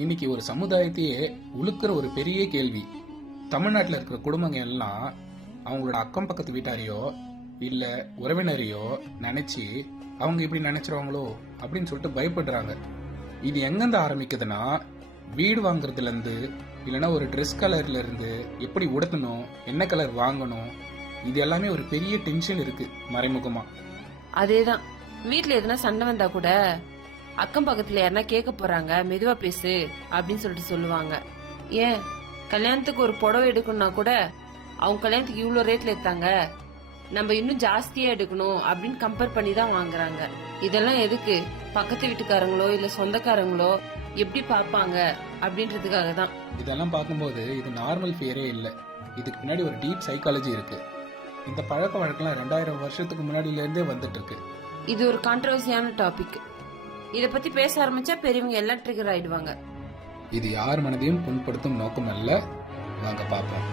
இன்னைக்கு ஒரு சமுதாயத்தையே உழுக்கிற ஒரு பெரிய கேள்வி. தமிழ்நாட்டில் இருக்கிற குடும்பங்க எல்லாம் அவங்களோட அக்கம் பக்கத்து வீட்டாரையோ இல்ல உறவினரையோ நினைச்சு அவங்க இப்படி நினைச்சிருவாங்களோ அப்படின்னு சொல்லிட்டு பயப்படுறாங்க. இது எங்கிருந்து ஆரம்பிக்குதுன்னா, வீடு வாங்குறதுல இருந்து இல்லைன்னா ஒரு ட்ரெஸ் கலர்ல இருந்து எப்படி உடுத்தணும், என்ன கலர் வாங்கணும், இது எல்லாமே ஒரு பெரிய டென்ஷன் இருக்கு மறைமுகமா. அதேதான், வீட்ல எதுனா சண்டை வந்தா கூட அக்கம் பக்கத்துல யாருன்னா கேட்க போறாங்க, மெதுவா பேசு அப்படின்னு சொல்லிட்டு சொல்லுவாங்க. ஏன் கல்யாணத்துக்கு ஒரு புடவை எடுக்கணும்னா கூட அவங்க கல்யாணத்துக்கு இவ்வளவு ரேட்ல எடுத்தாங்க, நம்ம இன்னும் ஜாஸ்தியா எடுக்கணும் அப்படின்னு கம்பேர் பண்ணி தான் வாங்குறாங்க. இதெல்லாம் எதுக்கு? பக்கத்து வீட்டுக்காரங்களோ இல்ல சொந்தக்காரங்களோ எப்படி பாப்பாங்க அப்படின்றதுக்காக தான். இதெல்லாம் பார்க்கும்போது இது நார்மல் ஃபியரே இல்லை, இதுக்கு பின்னாடி ஒரு டீப் சைக்காலஜி இருக்கு. இந்த பழக்க வழக்கெல்லாம் 2000 வருஷத்துக்கு முன்னாடியில இருந்தே வந்துட்டு இருக்கு. இது ஒரு கான்ட்ரவர்சியான டாபிக். இத பத்தி பேச ஆரம்பிச்சா பெரியவங்க எல்லாம் ட்ரிகர் ஆயிடுவாங்க. இது யார் மனதையும் புண்படுத்தும் நோக்கம் அல்ல. வாங்க பார்ப்போம்.